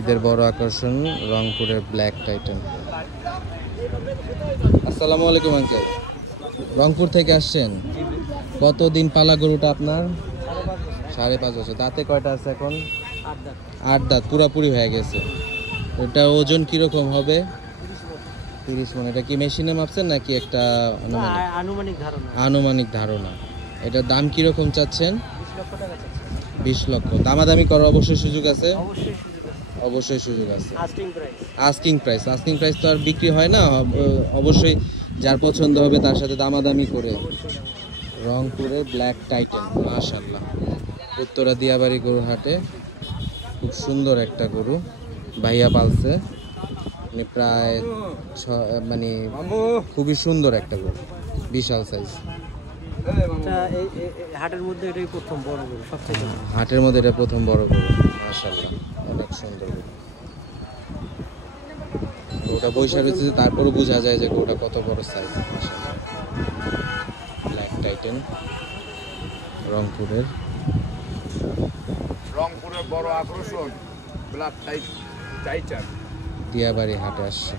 ঈদের বড় আকর্ষণ রংপুরের ব্ল্যাক টাইটান। আসসালামু আলাইকুম আঙ্কেল, রংপুর থেকে আসছেন? কতদিন পালা গরুটা আপনার? 5.5 বছর। দাঁতে কয়টা আছে এখন? 8 দাঁত পুরাপুরি হয়ে গেছে। এটা ওজন কিরকম হবে? 30 মণ। এটা কি মেশিনে মাপছেন নাকি একটা আনুমানিক ধারণা? এটার দাম কিরকম চাচ্ছেন? 20 লক্ষ। দামাদামি করার অবশ্যই সুযোগ আছে? অবশ্যই সুযোগ আছে। আস্কিং প্রাইস তো আর বিক্রি হয় না, অবশ্যই যার পছন্দ হবে তার সাথে দামাদামি করে। রংপুরে ব্ল্যাক টাইটান, মাশাআল্লাহ, উত্তরা দিয়াবাড়ি গরুর হাটে খুব সুন্দর একটা গরু ভাইয়া পালছে, মানে প্রায় মানে খুবই সুন্দর একটা গরু, বিশাল সাইজ। হাটের মধ্যে এটাই প্রথম বড় গরু, সবচেয়ে হাটের মধ্যে এটা প্রথম বড় গরু, মাশাআল্লাহ, অনেক সুন্দর গরু। গরুটা বৈশা রয়েছে, তারপরও বোঝা যায় যে গরুটা কত বড় সাইজ। মাশাআল্লাহ, ব্ল্যাক টাইটান রংপুরের বড় আকর্ষণ ব্ল্যাক টাইটান, দিয়াবাড়ি হাটে আসছে।